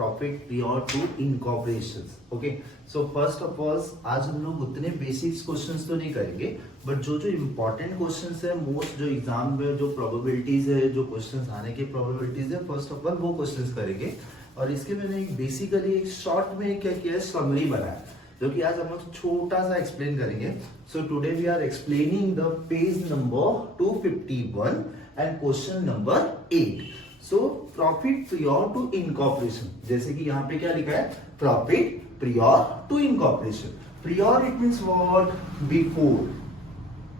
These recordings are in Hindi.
Profit prior to incorporation. Okay, so first of all आज हम लोग उतने बेसिक्स क्वेश्चंस तो नहीं करेंगे, बट जो जो इम्पोर्टेंट क्वेश्चंस है, मोस्ट जो एग्जाम में जो प्रोबेबिलिटीज है, जो क्वेश्चंस आने की प्रोबेबिलिटीज है, फर्स्ट ऑफ ऑल वो क्वेश्चंस करेंगे। और इसके मैंने बेसिकली एक शॉर्ट में क्या किया है, समरी बनाया, जो कि आज हम लोग छोटा सा एक्सप्लेन करेंगे। So today we are explaining the page number 251 and question number 8। So profit prior to incorporation, जैसे कि यहाँ पे क्या लिखा है, profit prior to incorporation. Prior it means what, before.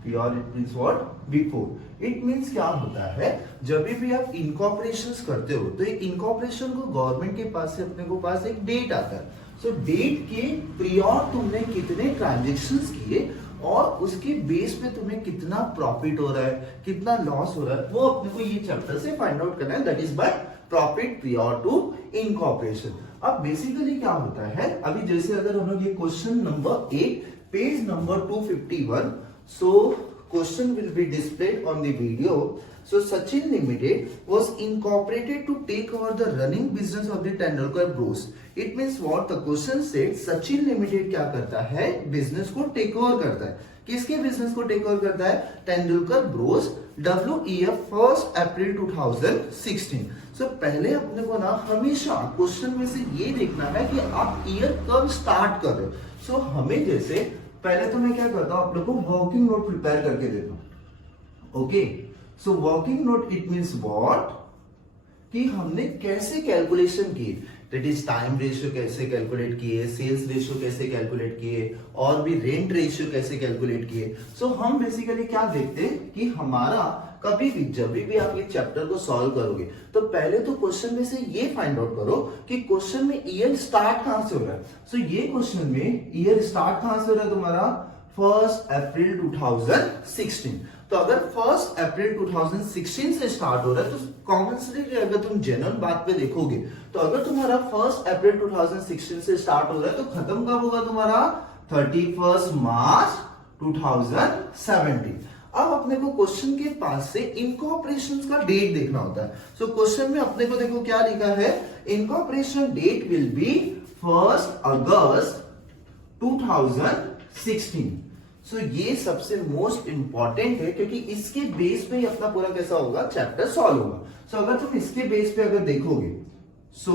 Prior it means what, before. It means क्या होता है, जब भी आप इनकॉर्पोरेशन करते हो तो एक इनकॉर्पोरेशन को गवर्नमेंट के पास से अपने को पास एक डेट आता है। सो डेट के प्रियर तुमने कितने ट्रांजेक्शन्स किए और उसके बेस पे तुम्हें कितना प्रॉफिट हो रहा है, कितना लॉस हो रहा है, वो अपने को ये चैप्टर से फाइंड आउट करना है। That is by profit prior to incorporation. अब बेसिकली क्या होता है, अभी जैसे अगर हम लोग ये question number 8 page number 251, so question will be displayed on the video. So Sachin Limited was incorporated to take over the running business of the Tendulkar Bros. It means what the question said, Sachin Limited क्या करता है, बिजनेस को टेक ओवर करता है। किसके बिजनेस को टेक ओवर करता है, टेंडुलकर ब्रोस, WEF 1 अप्रैल 2016। सो पहले अपने को ना हमेशा क्वेश्चन में से ये देखना है कि आप ईयर कब स्टार्ट कर रहे हो। सो हमें जैसे पहले तो मैं क्या करता हूं, आप लोग को वर्किंग नोट प्रिपेयर करके देता हूं। Okay, so working note it means what, कि हमने कैसे कैलकुलेशन की, दैट इज टाइम रेशियो कैसे कैलकुलेट किए, सेल्स रेशियो कैसे कैलकुलेट किए, और भी रेंट रेशियो कैसे कैलकुलेट किए। सो हम बेसिकली क्या देखते हैं कि हमारा कभी भी जब भी आप ये चैप्टर को सॉल्व करोगे तो पहले तो क्वेश्चन में से ये फाइंड आउट करो कि क्वेश्चन में ईयर स्टार्ट कहां से हो रहा है। सो ये क्वेश्चन में ईयर स्टार्ट कहां से हो रहा है तुम्हारा, 1 अप्रैल 2016। तो अगर 1 अप्रैल 2016 से स्टार्ट हो रहा है तो कॉमनली अगर तुम जेन्युइन बात पे देखोगे तो अगर तुम्हारा 1 अप्रैल 2016 से स्टार्ट हो रहा है तो खत्म कब होगा तुम्हारा, 31 मार्च 2017। अब अपने को क्वेश्चन के पास से इनकॉर्पोरेशन का डेट देखना होता है। सो क्वेश्चन में अपने को देखो क्या लिखा है, इनकॉर्पोरेशन डेट विल बी 1 अगस्त 2016। सो ये सबसे मोस्ट इंपॉर्टेंट है, क्योंकि इसके बेस पे ही अपना पूरा कैसा होगा, चैप्टर सॉल्व होगा। सो अगर तुम इसके बेस पे अगर देखोगे, सो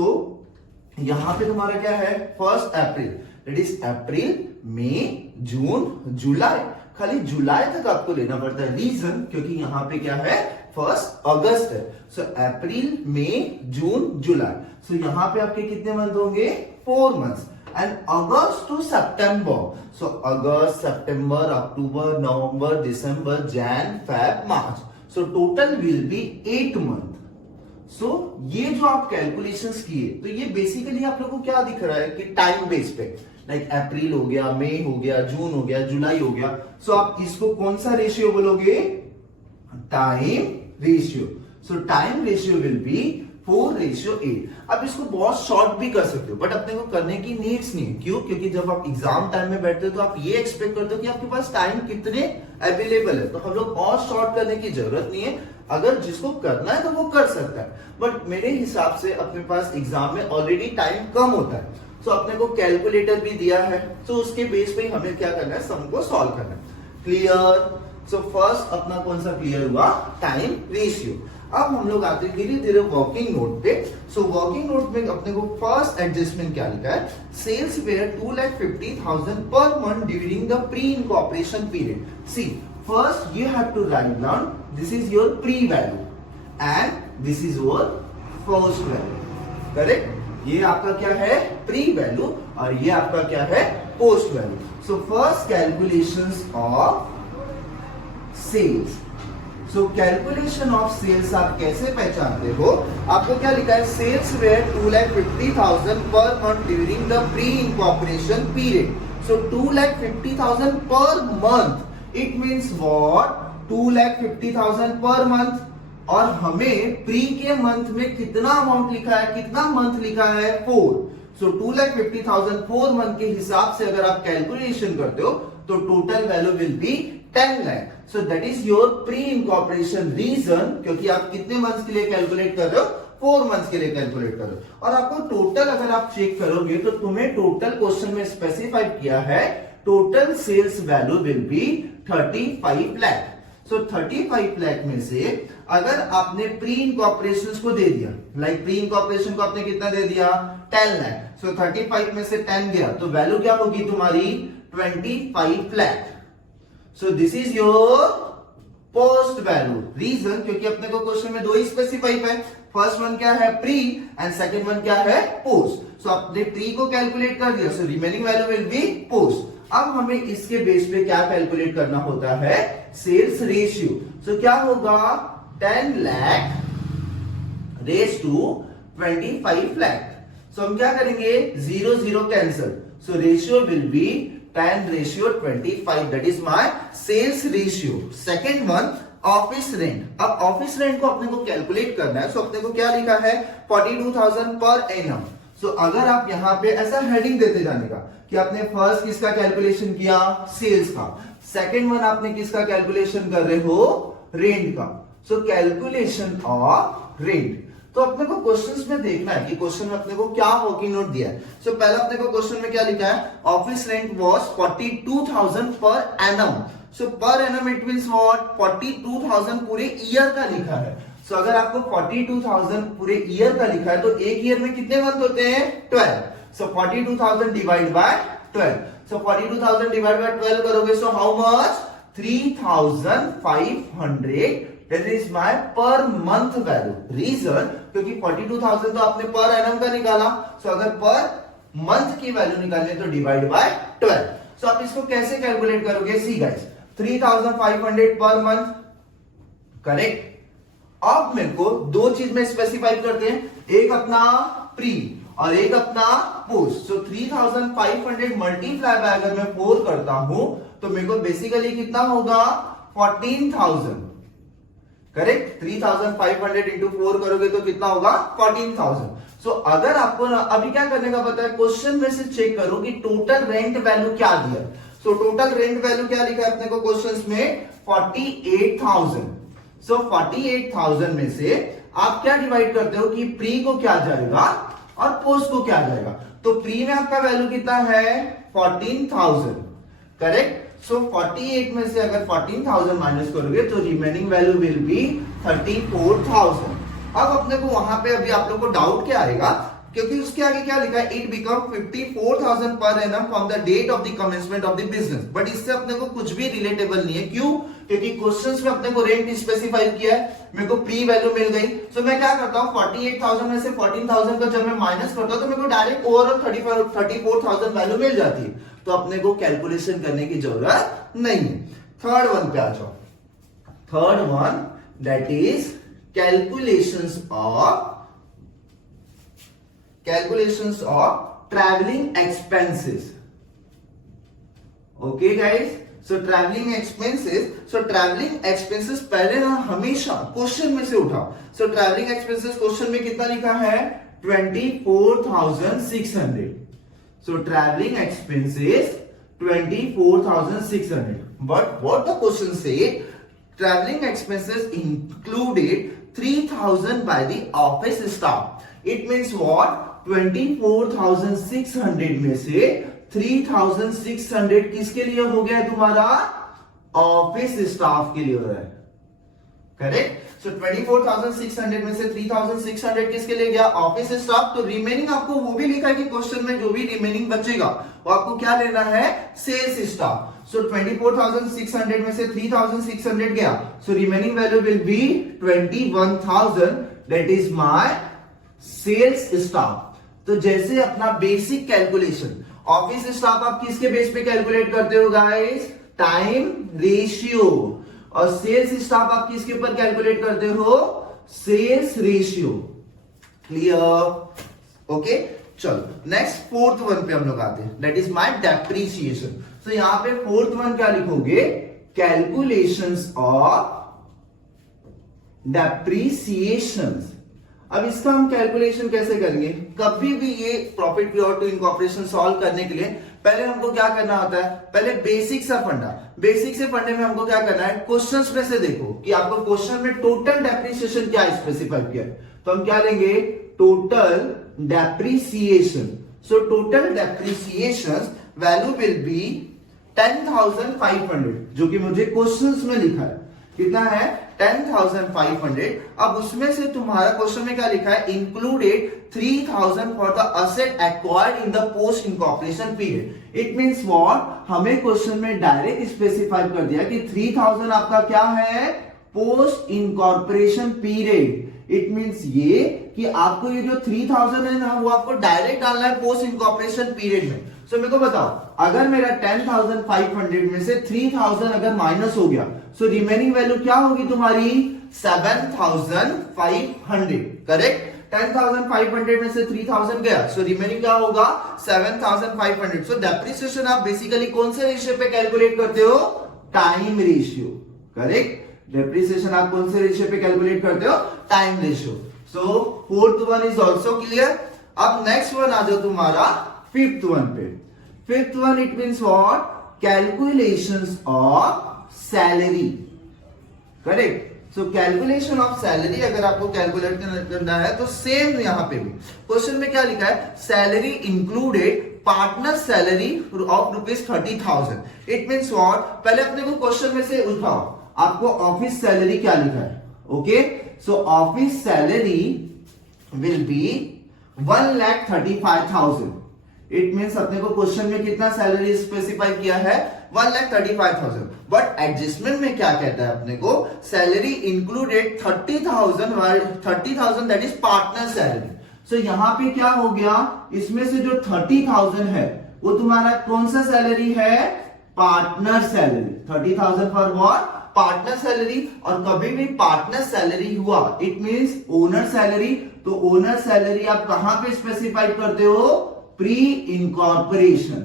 यहां पे तुम्हारा क्या है, 1 अप्रैल, दैट इज अप्रैल, मई, जून, जुलाई, खाली जुलाई तक आपको लेना पड़ता है। रीजन, क्योंकि यहां पे क्या है, 1 अगस्त है। सो अप्रैल, मई, जून, जुलाई, सो यहां पे आपके कितने मंथ होंगे, 4 months. And August to September, so August, September, October, November, December, Jan, Feb, March, so total will be 8 month. So ये जो आप कैलकुलेशंस किए, तो ये बेसिकली आप लोगों को क्या दिख रहा है कि टाइम बेस पे, लाइक अप्रैल हो गया, मई हो गया, जून हो गया, जुलाई हो गया। सो आप इसको कौन सा रेशियो बोलोगे, time ratio. So time ratio will B 4:8। अब इसको बहुत शॉर्ट भी कर सकते हो, बट अपने को करने की नीड्स नहीं है। क्यों, क्योंकि जब आप एग्जाम टाइम में बैठते हो तो आप ये एक्सपेक्ट करते हो कि आपके पास टाइम कितने अवेलेबल है, तो हम लोग और शॉर्ट करने की जरूरत नहीं है। अगर जिसको करना है तो वो कर सकता है, बट मेरे हिसाब से अपने पास एग्जाम में ऑलरेडी टाइम कम होता है। तो अपने को कैलकुलेटर भी दिया है, तो उसके बेस पे हमें क्या करना है, सम को सॉल्व करना है। क्लियर। सो फर्स्ट अपना कौन सा क्लियर हुआ, टाइम रेशियो। अब हम लोग आते धीरे धीरे वर्किंग नोट पे। सो वर्किंग नोट में अपने को फर्स्ट एडजस्टमेंट क्या लिखा है, sales were 2,50,000 per month during the pre incorporation period. See first you have to write down, this is your pre value and this is your first value, correct. ये आपका क्या है, प्री वैल्यू, और ये आपका क्या है, post value. So first calculations of sales. So calculation of sales आप कैसे पहचानते हो, आपको क्या लिखा है, sales were 2,50,000 per month during the pre incorporation period. So 2,50,000 per month, it means what, 2,50,000 per month. और हमें प्री के मंथ में कितना अमाउंट लिखा है, कितना मंथ लिखा है, 4। सो 2,50,000 4 मंथ के हिसाब से अगर आप कैलकुलेशन करते हो तो total value will be 10 lakh. So that is your pre incorporation reason, क्योंकि आप कितने मंथ्स के लिए कैलकुलेट कर रहे हो, 4 मंथ्स के लिए कैलकुलेट करो। और आपको टोटल अगर आप चेक करोगे तो तुम्हें टोटल क्वेश्चन में स्पेसिफाई किया है total sales value will be 35 lakh. So 35 lakh में से अगर आपने प्री इनकॉर्पोरेशन को दे दिया, लाइक प्री इनकॉर्पोरेशन को आपने कितना दे दिया 10 लाख, सो 35 में से 10 गया तो वैल्यू क्या होगी तुम्हारी 25 lakh. So this is your post value. Reason क्योंकि अपने को क्वेश्चन में दो ही स्पेसिफाई है, फर्स्ट वन क्या है प्री एंड सेकंड वन क्या है पोस्ट। सो आपने प्री को कैलकुलेट कर दिया, सो remaining value will B post. अब हमें इसके बेस पे क्या कैलकुलेट करना होता है सेल्स रेशियो। सो क्या होगा 10 lakh race to 25 lakh. So हम क्या करेंगे 0 0 cancel, so ratio will be 10 ratio 25, that is my sales ratio. Second one office rent. अब ऑफिस रेंट को अपने को कैलकुलेट करना है, सो अपने को क्या लिखा है 42,000 पर एनम। सो अगर आप यहां पे ऐसा हेडिंग देते जाने का कि आपने फर्स्ट किसका कैलकुलेशन किया सेल्स का, सेकंड वन आपने किसका कैलकुलेशन कर रहे हो रेंट का। सो कैलकुलेशन ऑफ रेंट। तो अपने को क्वेश्चंस में देखना है कि क्वेश्चन में अपने को क्या वर्किंग नोट दिया है। सो पहले अपने को क्वेश्चन में क्या लिखा है office rent was 42,000 per annum. So per annum it means what 42,000 पूरे ईयर का लिखा है। सो अगर आपको 42,000 पूरे ईयर का लिखा है तो एक ईयर में कितने मंथ होते हैं 12। So 42,000 divide by 12। So 42,000 divide by 12 करोगे so how much 3,500, that is my per month value. Reason क्योंकि 42,000 तो आपने पर एनम का निकाला, सो अगर पर मंथ की वैल्यू निकालनी है तो डिवाइड बाय 12। सो आप इसको कैसे कैलकुलेट करोगे see guys 3,500 per month, correct. अब मेरे को दो चीज में स्पेसिफाई करते हैं, एक अपना प्री और एक अपना पोस्ट। सो 3,500 मल्टीप्लाई बाय अगर मैं 4 करता हूं तो मेरे को बेसिकली कितना होगा 14,000, करेक्ट। 3,500 इंटू 4 करोगे तो कितना होगा 14,000। सो अगर आपको अभी क्या करने का पता है क्वेश्चन में से चेक करो कि टोटल रेंट वैल्यू क्या दिया। सो टोटल रेंट वैल्यू क्या लिखा है अपने को क्वेश्चंस में 48,000। सो 48,000 में से आप क्या डिवाइड करते हो कि प्री को क्या जाएगा और पोस्ट को क्या जाएगा। तो प्री में आपका वैल्यू कितना है 14,000, करेक्ट। सो 48 में से अगर 14,000 माइनस करोगे तो रिमेनिंग वैल्यू विल बी 34,000। अब अपने को वहां पे अभी आप लोग को डाउट क्या आएगा क्योंकि उसके आगे क्या लिखा है it become 54,000 per annum from the date of the commencement of the business. But इससे अपने को कुछ भी रिलेटेबल नहीं है, क्यों? क्योंकि क्वेश्चंस में अपने को रेंट स्पेसिफाई किया है, मेरे को प्री वैल्यू मिल गई। सो मैं क्या करता हूं 48,000 में से 14,000 का जब मैं माइनस करता हूं तो मेरे को डायरेक्ट ओवरऑल 34,000 वैल्यू मिल जाती है, तो अपने को कैलकुलेशन करने की जरूरत नहीं है। थर्ड वन पे आ जाओ। Third one that is calculations of traveling expenses. Okay guys, so traveling expenses पहले ना हमेशा क्वेश्चन में से उठाओ। so traveling expenses क्वेश्चन में कितना लिखा है 24,600। so traveling expenses 24,600, but what the question say traveling expenses included 3,000 by the office staff. It means what 24,600 में से 3,600 किसके लिए हो गया तुम्हारा ऑफिस स्टाफ के लिए हो रहा है, करेक्ट। सो 24,600 में से 3,600 किसके लिए गया ऑफिस स्टाफ। तो रिमेनिंग आपको वो भी लिखा है कि क्वेश्चन में जो भी रिमेनिंग बचेगा वो आपको क्या लेना है सेल्स स्टाफ। सो 24,600 में से 3,600 गया, so remaining value will be 21,000, that is my sales staff. तो जैसे अपना बेसिक कैलकुलेशन ऑफिस स्टाफ आप किसके बेस पे कैलकुलेट करते हो गाइस टाइम रेशियो, और सेल्स स्टाफ आप किसके ऊपर कैलकुलेट करते हो सेल्स रेशियो। क्लियर? ओके चलो नेक्स्ट फोर्थ वन पे हम लोग आते हैं, दैट इज माय डेप्रिसिएशन। तो यहां पे फोर्थ वन क्या लिखोगे कैलकुलेशंस ऑफ डेप्रिसिएशंस। अब इसका हम कैलकुलेशन कैसे करेंगे, कभी भी ये profit pure to incorporation solve करने के लिए पहले हमको क्या करना होता है, पहले बेसिक सा फंडा, बेसिक से फंडे में हमको क्या करना है क्वेश्चंस में से देखो कि आपको क्वेश्चन में टोटल डेप्रिसिएशन क्या स्पेसिफाई किया है। तो हम क्या लेंगे, total depreciation. So total depreciation value will B 10,500, जो कि मुझे क्वेश्चंस में लिखा है. कितना है, 10,500. अब उसमें से तुम्हारा क्वेश्चन में क्या लिखा है, included 3,000 for the asset acquired in the post incorporation period. It means what, हमें क्वेश्चन में डायरेक्ट स्पेसिफाई कर दिया कि 3,000 आपका क्या है, post incorporation period. It means ये कि आपको ये जो 3,000 है ना, वो आपको डायरेक्ट डालना है पोस्ट इनकॉर्पोरेशन पीरियड में. सो मेरे को बताओ, अगर मेरा 10,500 में से 3,000 अगर माइनस हो गया, सो रिमेनिंग वैल्यू क्या होगी तुम्हारी, 7,500. करेक्ट. 10,500 में से 3,000 गया, सो रिमेनिंग क्या होगा, 7,500. सो डेप्रिसिएशन आप बेसिकली कौन से रेशियो पे कैलकुलेट करते हो, टाइम रेशियो. करेक्ट. डेप्रिसिएशन आप कौन से रेशियो पे कैलकुलेट करते हो, time ratio. So fourth one is also clear. अब नेक्स्ट वन आ जाओ तुम्हारा फिफ्थ वन पे. Fifth one it means what, calculations of salary. Correct. So calculation of salary अगर आपको कैलकुलेट करना है तो सेम यहां पे भी क्वेश्चन में क्या लिखा है, salary included partner salary of ₹30,000. It means what, पहले अपने को क्वेश्चन में से उठाओ, आपको ऑफिस सैलरी क्या लिखा है. Okay. So office salary will be 1,35,000. It means अपने को क्वेश्चन में कितना सैलरी स्पेसिफाई किया है, 1,35,000. बट एडजस्टमेंट में क्या कहता है अपने को, salary included 30,000 that is partner salary. So यहां पे क्या हो गया, इसमें से जो 30,000 है वो तुम्हारा कौन सा सैलरी है, partner salary. 30,000 for what, partner salary. और कभी भी पार्टनर सैलरी हुआ इट मींस ओनर सैलरी. तो ओनर सैलरी आप कहां पे स्पेसिफाई करते हो, प्री इनकॉर्पोरेशन.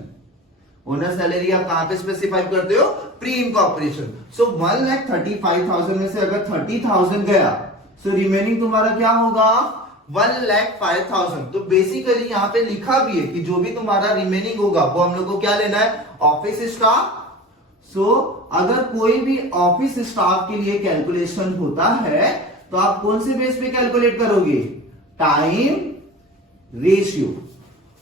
ओनर सैलरी आप कहां पे स्पेसिफाई करते हो, प्री इनकॉर्पोरेशन. सो 1,35,000 में से अगर 30,000 गया, सो रिमेनिंग तुम्हारा क्या होगा, 1,05,000. तो बेसिकली यहां पे लिखा भी है कि जो भी तुम्हारा रिमेनिंग होगा वो हम लोग को क्या लेना है, ऑफिस स्टाफ. सो अगर कोई भी ऑफिस स्टाफ के लिए कैलकुलेशन होता है तो आप कौन से बेस पे कैलकुलेट करोगे, time ratio.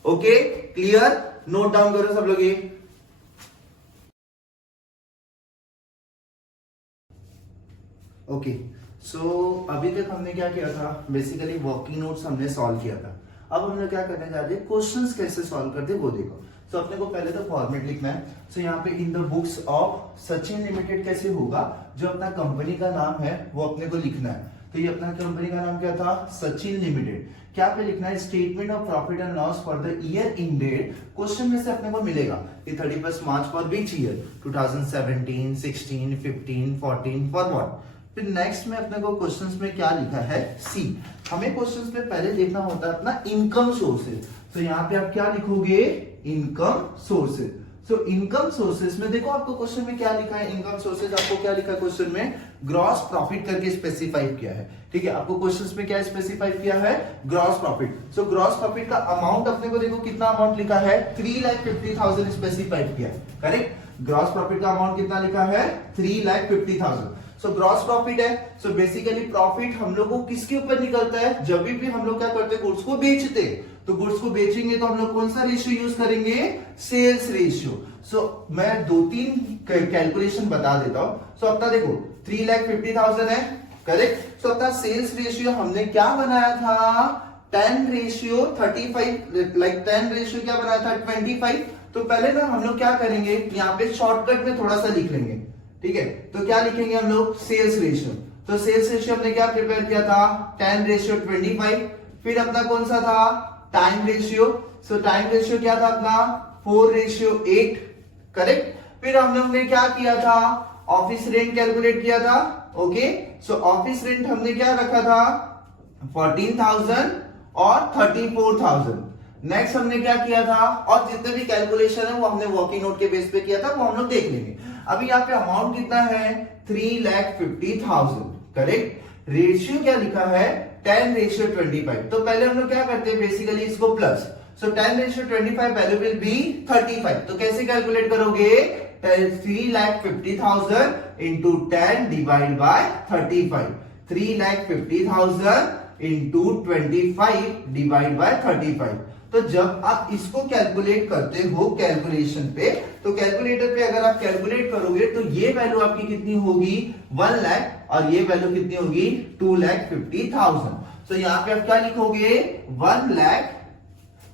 Okay, clear. Note down करो सब लोग ये. ओके. सो अभी तक हमने क्या किया था, बेसिकली वर्किंग नोट्स हमने सॉल्व किया था. अब हम लोग क्या करने जा रहे हैं, क्वेश्चंस कैसे सॉल्व करते हैं वो देखो. सो अपने को पहले तो फॉर्मेट लिखना है. सो यहाँ पे in the books of Sachin limited कैसे होगा, जो अपना कंपनी का नाम है वो अपने को लिखना है. तो ये अपना कंपनी का नाम क्या था, सचिन लिमिटेड. क्या पे लिखना है, statement of profit and loss for the year ended. Question में से अपने को मिलेगा कि 31 March for which year, 2017, 16, 15, 14 for what. फिर नेक्स्ट में अपने को क्वेश्चंस में क्या लिखा है, सी. हमें क्वेश्चंस में पहले देखना होता है अपना इनकम सोर्सेज. तो यहाँ पे आप क्या लिखोगे, income sources. So income sources में देखो आपको क्वेश्चन में क्या लिखा है, इनकम सोर्सेज आपको क्या लिखा है क्वेश्चन में, ग्रॉस प्रॉफिट करके स्पेसिफाई किया है. ठीक है, आपको क्वेश्चंस में क्या स्पेसिफाई किया है, gross profit. So gross profit का अमाउंट अपने को देखो कितना अमाउंट लिखा है, 3,50,000 स्पेसिफाई किया है. करेक्ट. ग्रॉस प्रॉफिट का अमाउंट कितना लिखा है, 3,50,000. सो ग्रॉस प्रॉफिट है. सो बेसिकली प्रॉफिट हम लोग को किसके ऊपर निकलता है, जब भी हम लोग क्या करते हैं, गुड्स को बेचते हैं. तो गुड्स को बेचेंगे तो हम लोग कौन सा रेशियो यूज करेंगे, सेल्स रेशियो. सो मैं 2-3 कैलकुलेशन बता देता हूं. सो अपना देखो 3,50,000 है. करेक्ट. सो अपना सेल्स रेशियो हमने क्या बनाया था, 10:35. लाइक 10 रेशियो क्या बनाया था, 25. तो पहले ना हम लोग क्या करेंगे, यहाँ पे शॉर्टकट में थोड़ा सा लिख लेंगे. ठीक है, तो क्या लिखेंगे हम लोग, सेल्स रेशियो. तो सेल्स रेशियो हमने क्या प्रिपेयर किया था, 10:25. फिर अपना कौन सा था, टाइम रेशियो. सो टाइम रेशियो क्या था अपना, 4:8. करेक्ट. फिर हम लोग ने क्या किया था, ऑफिस रेंट कैलकुलेट किया था. ओके. सो ऑफिस रेंट हमने क्या रखा था, 14,000 और 34,000. नेक्स्ट हमने क्या किया था, और जितने भी कैलकुलेशन है वो हमने वर्किंग नोट के बेस पे किया था, वो हम लोग देख लेंगे. अभी यहाँ पे अमाउंट कितना है, 3,50,000. करेक्ट. रेशियो क्या लिखा है, 10:25. तो पहले हम लोग क्या करते हैं, बेसिकली इसको plus. So 10:25 value will be 35. तो कैसे कैलकुलेट करोगे, 3,50,000 into 10 divide by 35. 3,50,000 into 25 divide by 35। तो जब आप इसको कैलकुलेट करते हो कैलकुलेशन पे, तो कैलकुलेटर पे अगर आप कैलकुलेट करोगे तो ये वैल्यू आपकी कितनी होगी 1 लाख और ये वैल्यू कितनी होगी 2,50,000। तो यहाँ पे आप क्या लिखोगे 1 लाख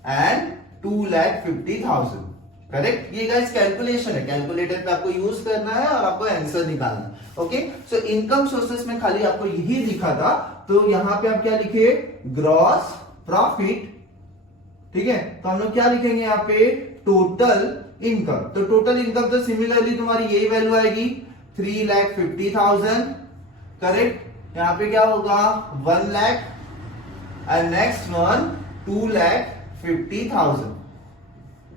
एंड 2,50,000। करेक्ट। ये गाइस कैलकुलेशन है, कैलकुलेटर पे आपको यूज करना है और आपको आंसर निकालना है। ओके, सो इनकम सोर्सेस में खाली आपको यही लिखा था, तो यहां पे आप क्या लिखे ग्रॉस प्रॉफिट। ठीक है, तो हम लोग क्या लिखेंगे यहाँ पे टोटल इनकम। तो टोटल इनकम तो सिमिलरली तुम्हारी यही वैल्यू आएगी 3,50,000। करेक्ट। यहाँ पे क्या होगा 1 lakh and next one 2,50,000।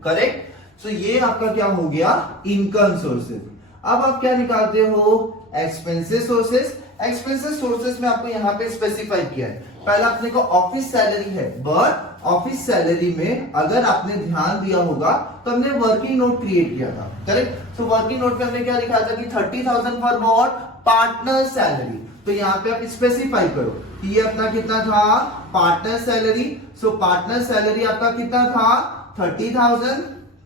Correct. So ये आपका क्या हो गया इनकम सोर्सेज। अब आप क्या निकालते हो एक्सपेंसेस सोर्सेज। एक्सपेंसेस सोर्सेज में आपको यहाँ पे स्पेसिफाई किया है, पहला अपने को ऑफिस सैलरी है, बट ऑफिस सैलरी में अगर आपने ध्यान दिया होगा तो हमने वर्किंग नोट क्रिएट किया था। करेक्ट। सो वर्किंग नोट में हमने क्या लिखा था कि 30,000 फॉर व्हाट पार्टनर सैलरी। तो यहाँ पे आप स्पेसिफाई करो कि ये अपना कितना था पार्टनर सैलरी। सो पार्टनर सैलरी आपका कितना था 30,000।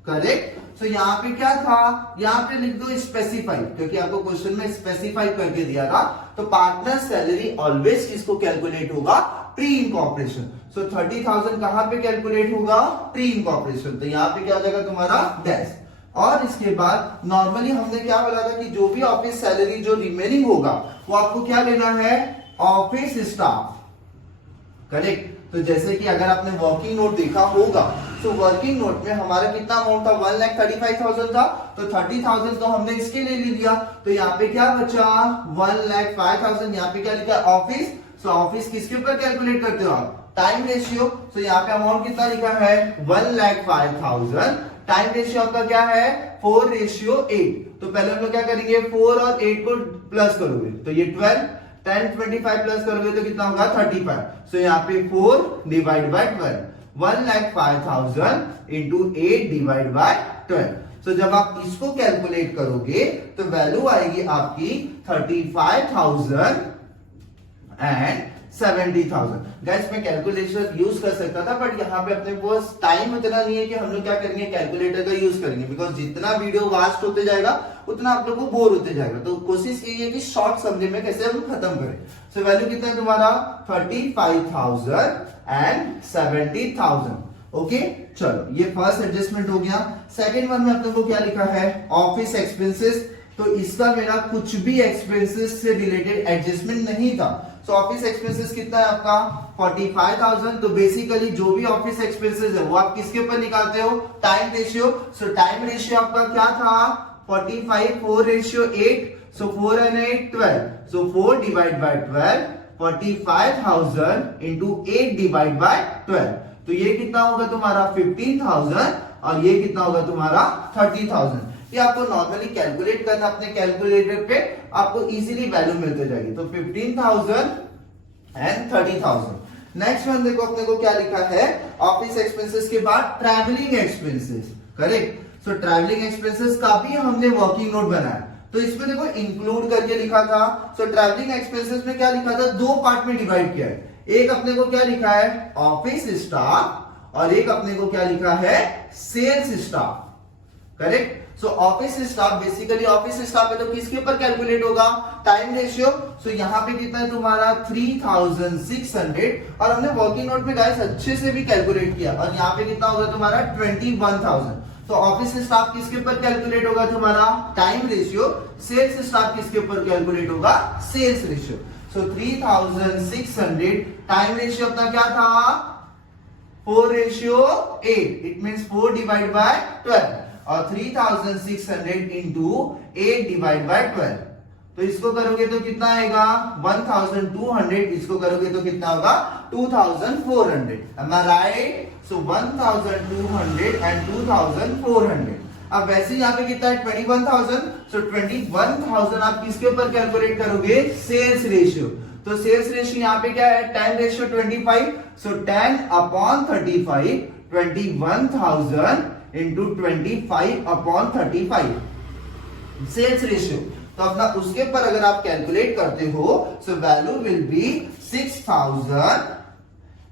करेक्ट। सो यहाँ पे क्या था, यहाँ पे लिख दो स्पेसिफाई, क्योंकि आपको क्वेश्चन में स्पेसिफाई करके दिया था। तो पार्टनर सैलरी ऑलवेज किसको कैलकुलेट होगा प्री इनकॉर्पोरेशन। सो 30,000 कहां पे कैलकुलेट होगा प्री इनकॉर्पोरेशन। तो यहाँ पे क्या हो जाएगा तुम्हारा डैश। और इसके बाद नॉर्मली हमने क्या बोला था कि जो भी ऑफिस सैलरी जो रिमेनिंग होगा वो आपको क्या लेना है ऑफिस स्टाफ। करेक्ट। तो जैसे कि अगर आपने वर्किंग नोट देखा होगा तो वर्किंग नोट में हमारा कितना अमाउंट था 1,35,000 था, तो 30,000 तो हमने इसके लिए ले लिया। तो यहाँ पे क्या बचा 1,05,000। यहाँ पे क्या लिखा है ऑफिस। सो ऑफिस किसके ऊपर कैलकुलेट करते हो आप टाइम रेशियो। तो यहाँ पे अमाउंट कितना लिखा है 1,05,000। टाइम रेशियो आपका क्या है 4:8। तो पहले हम लोग क्या करेंगे 4 और 8 को प्लस करोगे तो ये 12, 10 25 प्लस करोगे तो कितना होगा 35। सो यहाँ पे 4 divide by 12, 1,05,000 into 8 divide by 12। सो जब आप इसको कैलकुलेट करोगे तो वैल्यू आएगी आपकी 35,000 एंड 70,000। गाइस मैं कैलकुलेटर यूज कर सकता था, बट यहाँ पे अपने पास टाइम इतना नहीं है कि हम लोग क्या करेंगे कैलकुलेटर का यूज करेंगे, बिकॉज जितना वीडियो वास्ट होते जाएगा उतना आप लोग को बोर होते जाएगा। तो कोशिश यही है कि शॉर्ट समझे में कैसे हम खत्म करें। सो वैल्यू कितना है तुम्हारा 35,000 एंड 70,000। ओके, चलो ये फर्स्ट एडजस्टमेंट हो गया। सेकेंड वन में अपने को क्या लिखा है ऑफिस एक्सपेंसेस। तो इसका मेरा कुछ भी एक्सपेंसेस से रिलेटेड एडजस्टमेंट नहीं था। सो ऑफिस एक्सपेंसेस कितना है आपका 45,000। तो बेसिकली जो भी ऑफिस एक्सपेंसेस है वो आप किसके ऊपर निकालते हो टाइम रेशियो। सो टाइम रेशियो आपका क्या था 45, 4:8। सो 4 and 8 12। So 4 divide by 12, 45,000 into 8 divide by 12। तो ये कितना होगा तुम्हारा 15,000 और ये कितना होगा तुम्हारा 30,000। ये आपको नॉर्मली कैलकुलेट करना अपने कैलकुलेटर पे, आपको इजीली वैल्यू मिलते जाएगी। तो 15,000 एंड 30,000। नेक्स्ट वन देखो अपने को क्या लिखा है ऑफिस एक्सपेंसेस के बाद ट्रैवलिंग एक्सपेंसेस। करेक्ट। सो ट्रैवलिंग एक्सपेंसेस का भी हमने वर्किंग नोट बनाया, तो इसमें देखो इंक्लूड करके लिखा था। सो ट्रैवलिंग एक्सपेंसेस में क्या लिखा था दो पार्ट में डिवाइड किया है। एक अपने को क्या लिखा है ऑफिस स्टाफ और एक अपने को क्या लिखा है sales staff. Correct. So office staff basically office staff है तो किसके ऊपर कैलकुलेट होगा टाइम रेशियो। सो यहाँ पे कितना है तुम्हारा 3,600 और हमने वर्किंग नोट में गाइस अच्छे से भी कैलकुलेट किया और यहाँ पे कितना होगा तुम्हारा 21,000। तो ऑफिस स्टाफ किसके ऊपर कैलकुलेट होगा तुम्हारा टाइम रेशियो। सेल्स स्टाफ किसके ऊपर कैलकुलेट होगा सेल्स रेशियो। सो 3,600 टाइम रेशियो अपना क्या था 4:8। इट मींस 4 डिवाइड बाय 12 और 3,600 इंटू 8 डिवाइड बाय 12। तो इसको करोगे तो कितना आएगा 1,200। इसको करोगे तो कितना होगा 2,400। Am I right? So 1,200 and 2,400। अब वैसे यहाँ पे कितना है 21,000। सो 21,000 आप किसके ऊपर कैलकुलेट करोगे सेल्स रेशियो। तो सेल्स रेशियो यहाँ पे क्या है 10 ratio 25। So 10 upon 35 21,000 into 25 upon 35 sales ratio. तो अपना उसके पर अगर आप कैलकुलेट करते हो so value will be 6,000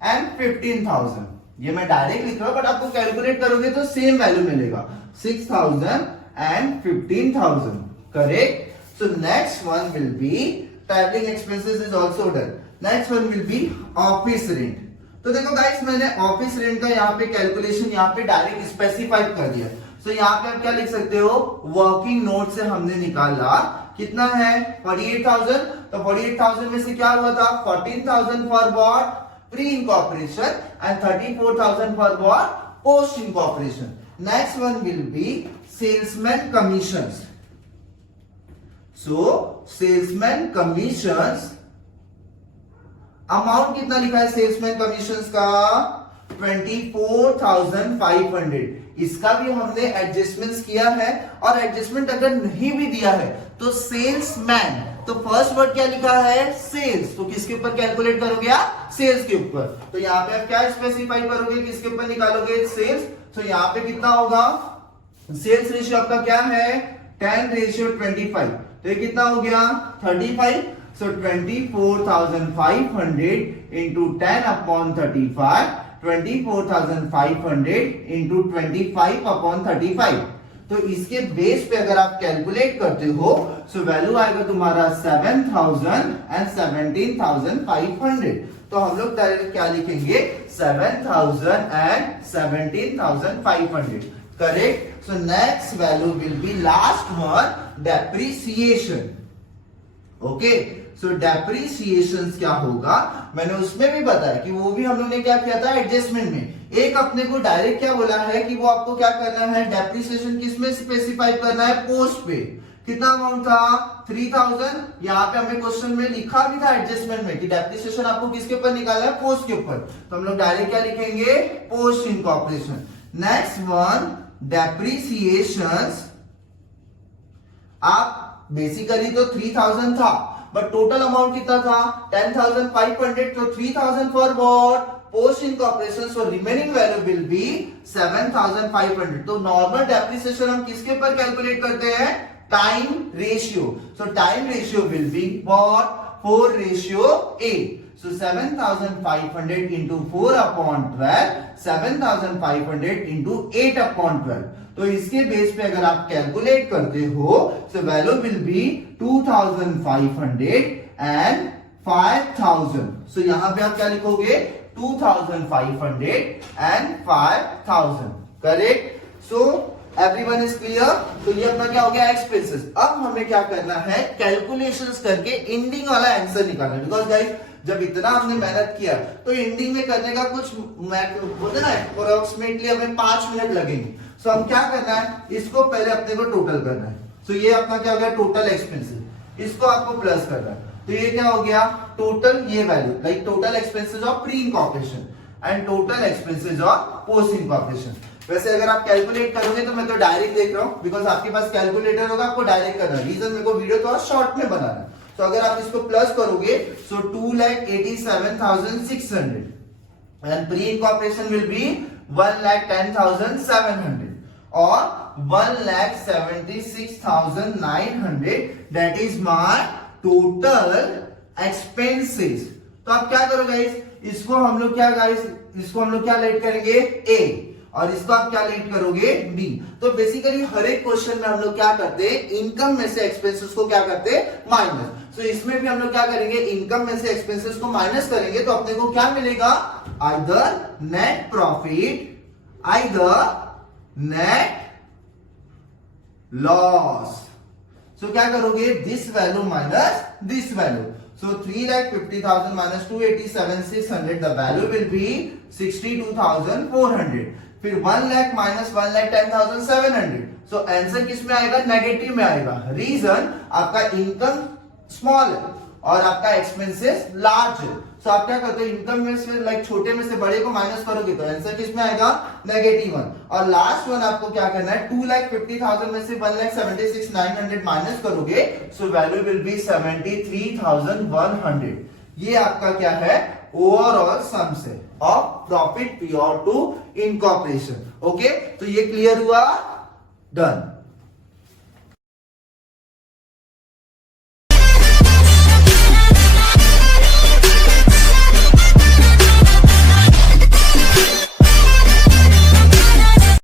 and 15,000। ये मैं डायरेक्ट लिख रहा हूं, बट आपको कैलकुलेट करोगे तो सेम वैल्यू मिलेगा, 6,000 and 15,000, correct? So next one will be traveling expenses is also done. Next one will be office rent. तो देखो गाइस, मैंने ऑफिस रेंट का यहाँ पे कैलकुलेशन यहाँ पे डायरेक्ट स्पेसिफाइड कर दिया। सो यहाँ पे आप क्या लिख सकते हो, वर्किंग नोट से हमने निकाला कितना है 48,000। तो 48,000 में से क्या हुआ था, 14,000 for what, pre incorporation and 34,000 for what, post incorporation. Next one will be salesman commissions. So salesman commissions amount कितना लिखा है सेल्समैन कमीशंस का, 24,500। इसका भी हमने एडजस्टमेंट्स किया है, और एडजस्टमेंट अगर नहीं भी दिया है तो सेल्समैन, तो फर्स्ट वर्ड क्या लिखा है, सेल्स, तो किसके ऊपर कैलकुलेट करोगे आप, सेल्स के ऊपर। तो यहाँ पे आप क्या स्पेसिफाई करोगे, किसके ऊपर निकालोगे, सेल्स। तो यहाँ पे कितना होगा, सेल्स रेशियो आपका क्या है 10:25, तो ये कितना हो गया 35। So 24,500 into 10 upon 35, 24,500 into 25 upon 35। तो इसके बेस पे अगर आप कैलकुलेट करते हो सो वैल्यू आएगा तुम्हारा 7,000 and 17,500। तो हम लोग डायरेक्ट क्या लिखेंगे, 7,000 and 17,500, correct. So next value will B last one, depreciation. Okay, so depreciation क्या होगा, मैंने उसमें भी बताया कि वो भी हम लोग ने क्या किया था एडजस्टमेंट में। एक अपने को डायरेक्ट क्या बोला है कि वो आपको क्या करना है, डेप्रिसिएशन किसमें स्पेसिफाई करना है, पोस्ट पे। कितना अमाउंट था 3,000। यहाँ पे हमने क्वेश्चन में लिखा भी था एडजस्टमेंट में कि डेप्रिसिएशन आपको किसके ऊपर निकालना है, पोस्ट के ऊपर। तो हम लोग डायरेक्ट क्या लिखेंगे, post incorporation. Next one, depreciation आप बेसिकली तो 3,000 था, बट टोटल अमाउंट कितना था 10,500। तो 3,000 for what, post incorporation, so remaining value will B 7,500। तो नॉर्मल डेप्रिसिएशन हम किसके ऊपर कैलकुलेट करते हैं, time ratio. So time ratio will be what, 4:8। So 7,500 into 4 upon 12, 7,500 into 8 upon 12। तो इसके बेस पे अगर आप कैलकुलेट करते हो so value will B 2,500 and 5,000। so यहाँ पे आप क्या लिखोगे, 2,500 and 5,000, correct. So everyone is clear. तो ये अपना क्या हो गया एक्सपेंसेस। अब हमें क्या करना है, कैलकुलेशंस करके एंडिंग वाला आंसर निकालना है। बिकॉज गाइस जब इतना हमने मेहनत किया तो एंडिंग में करने का कुछ बोलते ना अप्रोक्सीमेटली हमें 5 मिनट लगेंगे। सो हम क्या करना है, इसको पहले अपने को टोटल करना है। सो ये अपना क्या हो गया टोटल एक्सपेंसेस, इसको आपको प्लस करना है। तो ये क्या हो गया टोटल, ये value like total expenses of pre incorporation and total expenses of post incorporation. वैसे अगर आप कैलकुलेट करोगे तो मैं तो डायरेक्ट देख रहा हूं, बिकॉज आपके पास कैलकुलेटर होगा, आपको डायरेक्ट करना है। रीजन मेरे को वीडियो थोड़ा शॉर्ट में बनाना है। तो अगर आप इसको प्लस करोगे सो 2,87,600 and pre incorporation will be 1,10,700 और 1,76,900, that is my total expenses. तो आप क्या करो गाइस, इसको हम लोग क्या लेट करेंगे ए, और इसको आप क्या लेट करोगे बी। तो बेसिकली हर एक क्वेश्चन में हम लोग क्या करते हैं, इनकम में से एक्सपेंसेस को क्या करते हैं माइनस। सो इसमें भी हम लोग क्या करेंगे, इनकम में से एक्सपेंसेस को माइनस करेंगे तो अपने को क्या मिलेगा, either net profit, either net loss. So क्या करोगे, this value minus this value. So 3,50,000 minus 287,600, the value will be 62,400। फिर 1 लाख माइनस 1,10,700। सो आंसर किस में आएगा, नेगेटिव में आएगा। रीजन आपका इनकम स्मॉल है और आपका एक्सपेंसेस लार्ज है। सो आप क्या करते हो, इनकम में से लाइक छोटे में से बड़े को माइनस करोगे तो आंसर किस में आएगा, नेगेटिव 1। और लास्ट वन आपको क्या करना है, 2,50,000 में से 1,76,900 माइनस करोगे सो वैल्यू विल बी 73,100। ये आपका क्या है, ओवरऑल सम से of profit pure to incorporation. Okay, तो ये क्लियर हुआ, डन।